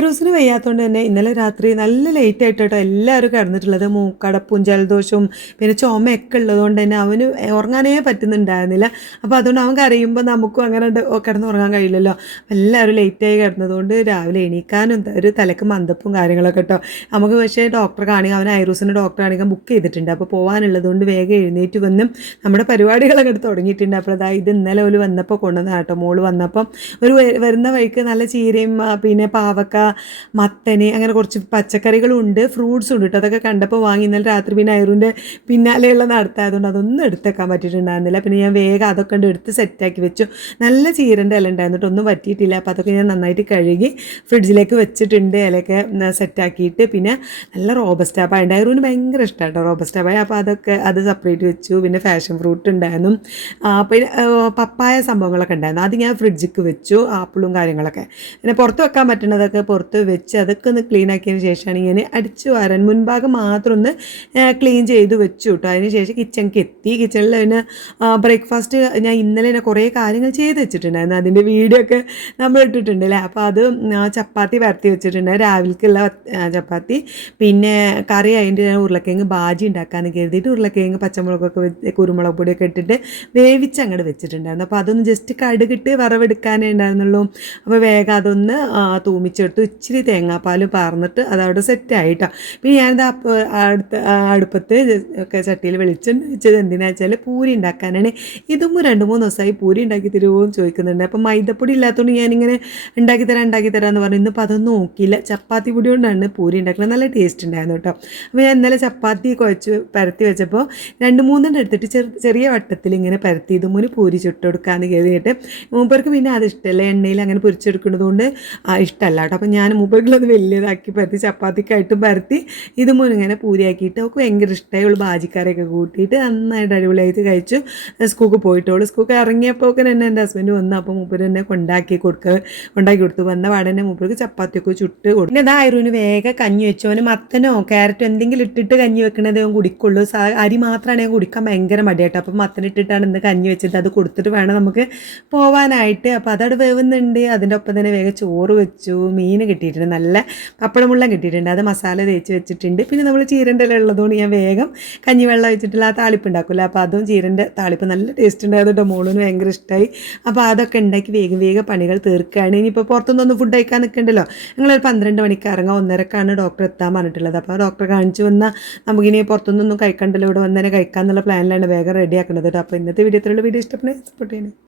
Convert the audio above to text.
ഐറൂസിന് വയ്യാത്തതുകൊണ്ട് തന്നെ ഇന്നലെ രാത്രി നല്ല ലേറ്റ് ആയിട്ട് കേട്ടോ എല്ലാവരും കിടന്നിട്ടുള്ളത്. മൂക്കടപ്പും ജലദോഷവും പിന്നെ ചുമയൊക്കെ ഉള്ളതുകൊണ്ട് തന്നെ അവന് ഉറങ്ങാനേ പറ്റുന്നുണ്ടായിരുന്നില്ല. അപ്പോൾ അതുകൊണ്ട് അവൻ കരയുമ്പോൾ നമുക്കും അങ്ങനെ കിടന്നുറങ്ങാൻ കഴിയില്ലല്ലോ. എല്ലാവരും ലേറ്റായി കിടന്നതുകൊണ്ട് രാവിലെ എണീക്കാനും ഒരു തലക്ക് മന്ദപ്പും കാര്യങ്ങളൊക്കെ കേട്ടോ. നമുക്ക് പക്ഷേ ഡോക്ടറെ കാണിക്കാൻ അവൻ ഐറൂസിന് ഡോക്ടറെ കാണിക്കാൻ ബുക്ക് ചെയ്തിട്ടുണ്ട്. അപ്പോൾ പോകാനുള്ളതുകൊണ്ട് വേഗം എഴുന്നേറ്റ് വന്നും നമ്മുടെ പരിപാടികളൊക്കെ എടുത്ത് തുടങ്ങിയിട്ടുണ്ട്. അപ്പോൾ അതായത് ഇന്നലെ ഒരു വന്നപ്പോൾ കൊണ്ടുവന്ന കേട്ടോ. മോള് വന്നപ്പം ഒരു വരുന്ന വഴിക്ക് നല്ല ചീരയും പിന്നെ പാവക്ക, മത്തന്, അങ്ങനെ കുറച്ച് പച്ചക്കറികളും ഉണ്ട്, ഫ്രൂട്ട്സും ഉണ്ട് കേട്ടോ. അതൊക്കെ കണ്ടപ്പോൾ വാങ്ങി. ഇന്നലെ രാത്രി പിന്നെ ഐറൂൻ്റെ പിന്നാലെയുള്ള നടത്തായതുകൊണ്ട് അതൊന്നും എടുത്തേക്കാൻ പറ്റിയിട്ടുണ്ടായിരുന്നില്ല. പിന്നെ ഞാൻ വേഗം അതൊക്കെ എടുത്ത് സെറ്റാക്കി വെച്ചു. നല്ല ചീരൻ്റെ ഇല ഉണ്ടായിരുന്നു, ഒന്നും പറ്റിയിട്ടില്ല. അപ്പോൾ അതൊക്കെ ഞാൻ നന്നായിട്ട് കഴുകി ഫ്രിഡ്ജിലേക്ക് വെച്ചിട്ടുണ്ട്. ഇലയൊക്കെ സെറ്റാക്കിയിട്ട് പിന്നെ നല്ല റോബസ്റ്റ പായ ഉണ്ട്. ഐറൂന് ഭയങ്കര ഇഷ്ടമാണ് കേട്ടോ റോബസ്റ്റ പായ. അപ്പോൾ അത് സെപ്പറേറ്റ് വെച്ചു. പിന്നെ ഫാഷൻ ഫ്രൂട്ട് ഉണ്ടായിരുന്നു, പിന്നെ പപ്പായ സംഭവങ്ങളൊക്കെ ഉണ്ടായിരുന്നു. അത് ഞാൻ ഫ്രിഡ്ജിക്ക് വെച്ചു. ആപ്പിളും കാര്യങ്ങളൊക്കെ പിന്നെ പുറത്ത് വെക്കാൻ പറ്റുന്നതൊക്കെ പുറത്ത് വെച്ച് അതൊക്കെ ഒന്ന് ക്ലീൻ ആക്കിയതിന് ശേഷമാണ് ഇങ്ങനെ അടിച്ചു വാരാൻ മുൻഭാഗം മാത്രം ഒന്ന് ക്ലീൻ ചെയ്ത് വെച്ചു കേട്ടോ. അതിന് ശേഷം കിച്ചണിലേക്ക് എത്തി. കിച്ചണിൽ പിന്നെ ബ്രേക്ക്ഫാസ്റ്റ് ഞാൻ ഇന്നലെ തന്നെ കുറേ കാര്യങ്ങൾ ചെയ്ത് വെച്ചിട്ടുണ്ടായിരുന്നു. അതിൻ്റെ വീഡിയോ ഒക്കെ നമ്മൾ ഇട്ടിട്ടുണ്ടല്ലേ. അപ്പോൾ അത് ചപ്പാത്തി പരത്തി വെച്ചിട്ടുണ്ട്, രാവിലേക്കുള്ള ചപ്പാത്തി. പിന്നെ കറി അതിൻ്റെ ഉരുളക്കിഴങ്ങ് ബാജി ഉണ്ടാക്കാമെന്ന് കരുതിയിട്ട് ഉരുളക്കിഴങ്ങ് പച്ചമുളകൊക്കെ കുരുമുളക് പൊടിയൊക്കെ ഇട്ടിട്ട് വേവിച്ച് അങ്ങോട്ട് വെച്ചിട്ടുണ്ടായിരുന്നു. അപ്പോൾ അതൊന്ന് ജസ്റ്റ് കടുകിട്ട് വറവെടുക്കാനേ ഉണ്ടായിരുന്നുള്ളൂ. അപ്പോൾ വേഗം അതൊന്ന് തൂമിച്ചെടുത്തു. ഇച്ചിരി തേങ്ങാപ്പാൽ പാർന്നിട്ട് അതവിടെ സെറ്റായിട്ടോ. പിന്നെ ഞാനിത് അടുപ്പത്ത് ഒക്കെ ചട്ടിയിൽ വെളിച്ചെണ്ണ വെച്ചത് എന്തിനാ വെച്ചാൽ പൂരി ഉണ്ടാക്കാനാണ്. ഇതും 2-3 ദിവസമായി പൂരി ഉണ്ടാക്കി തരുമോ എന്ന് ചോദിക്കുന്നുണ്ട്. അപ്പം മൈദപ്പൊടി ഇല്ലാത്തതുകൊണ്ട് ഞാനിങ്ങനെ ഉണ്ടാക്കി തരാമെന്ന് പറഞ്ഞു. ഇന്നിപ്പോൾ അതൊന്നും നോക്കിയില്ല. ചപ്പാത്തി പൊടി കൊണ്ടാണ് പൂരി ഉണ്ടാക്കുന്നത്. നല്ല ടേസ്റ്റ് ഉണ്ടായിരുന്നു കേട്ടോ. അപ്പോൾ ഞാൻ ഇന്നലെ ചപ്പാത്തി കുഴച്ച് പരത്തി വെച്ചപ്പോൾ 2-3 എടുത്തിട്ട് ചെറിയ വട്ടത്തിൽ ഇങ്ങനെ പരത്തി ഇതുമൂന്ന് പൂരി ചുട്ടെടുക്കാമെന്ന് കരുതിയിട്ട് മൂപ്പർക്ക് പിന്നെ അത് ഇഷ്ടമല്ല, എണ്ണയിൽ അങ്ങനെ പൊരിച്ചെടുക്കുന്നത് കൊണ്ട് ഇഷ്ടമല്ല കേട്ടോ. അപ്പോൾ ഞാൻ മൂപ്പർക്കുള്ളത് വലിയതാക്കി പരത്തി ചപ്പാത്തിക്കായിട്ടും പരത്തി ഇതുമൂന്ന് ഇങ്ങനെ പൂരിയാക്കിയിട്ട് അവൾക്ക് ഭയങ്കര ഇഷ്ടമായി. അവൾ ബാജിക്കാരൊക്കെ കൂട്ടിയിട്ട് നന്നായിട്ട് അടിപൊളിയായിട്ട് കഴിച്ചു. സ്കൂൾക്ക് പോയിട്ടോളൂ. സ്കൂൾക്ക് ഇറങ്ങിയപ്പോൾ തന്നെ എൻ്റെ ഹസ്ബൻഡ് വന്നു. അപ്പോൾ മൂപ്പർ എന്നെ കൊണ്ടാക്കി കൊടുത്തു. വന്ന പാടന്നെ മൂപ്പർക്ക് ചപ്പാത്തിയൊക്കെ ചുട്ട് കൊടുത്തു. പിന്നെ അത് ഐറൂന് വേഗം കഞ്ഞി വെച്ചു. അവന് മത്തനോ ക്യാരറ്റോ എന്തെങ്കിലും ഇട്ടിട്ട് കഞ്ഞി വെക്കണത് അവൻ കുടിക്കുള്ളൂ. അരി മാത്രമാണ് ഞാൻ കുടിക്കാൻ ഭയങ്കര മടിയാട്ടോ. അപ്പം മത്തനിട്ടിട്ടാണ് ഇന്ന് കഞ്ഞി വെച്ചത്. അത് കൊടുത്തിട്ട് വേണം നമുക്ക് പോവാനായിട്ട്. അപ്പോൾ അതവിടെ വേവുന്നുണ്ട്. അതിൻ്റെ ഒപ്പം തന്നെ വേഗം ചോറ് വെച്ചു. മീൻ കിട്ടിയിട്ടുണ്ട്, നല്ല പപ്പടമുള്ളം കിട്ടിയിട്ടുണ്ട്, അത് മസാല തേച്ച് വെച്ചിട്ടുണ്ട്. പിന്നെ നമ്മൾ ചീരൻ്റെ ഇല ഉള്ളതുകൊണ്ട് ഞാൻ വേഗം കഞ്ഞിവെള്ളം വെച്ചിട്ടുള്ള ആ താളിപ്പ് ഉണ്ടാക്കില്ല. അപ്പോൾ അതും ചീരൻ്റെ താളിപ്പ് നല്ല ടേസ്റ്റ് ഉണ്ടായത് കേട്ടോ. മോളിന് ഭയങ്കര ഇഷ്ടമായി. അപ്പോൾ അതൊക്കെ ഉണ്ടാക്കി വേഗം പണികൾ തീർക്കുകയാണ്. ഇനിയിപ്പോൾ പുറത്തുനിന്നൊന്ന് ഫുഡ് കഴിക്കാൻ നിൽക്കണ്ടല്ലോ. ഞങ്ങളൊരു 12 മണിക്ക് ഇറങ്ങാം. 1:30ക്കാണ് ഡോക്ടർ എത്താൻ പറഞ്ഞിട്ടുള്ളത്. അപ്പോൾ ഡോക്ടറെ കാണിച്ച് വന്നാൽ നമുക്കിനി പുറത്തുനിന്നൊന്നും കഴിക്കണ്ടല്ലോ, ഇവിടെ വന്നേനെ കഴിക്കാമെന്നുള്ള പ്ലാനിലാണ് വേഗം റെഡി ആക്കുന്നത് കേട്ടോ. അപ്പോൾ ഇന്നത്തെ വീഡിയോ ഇഷ്ടപ്പെടുന്നത് സപ്പോർട്ട് ചെയ്യണേ.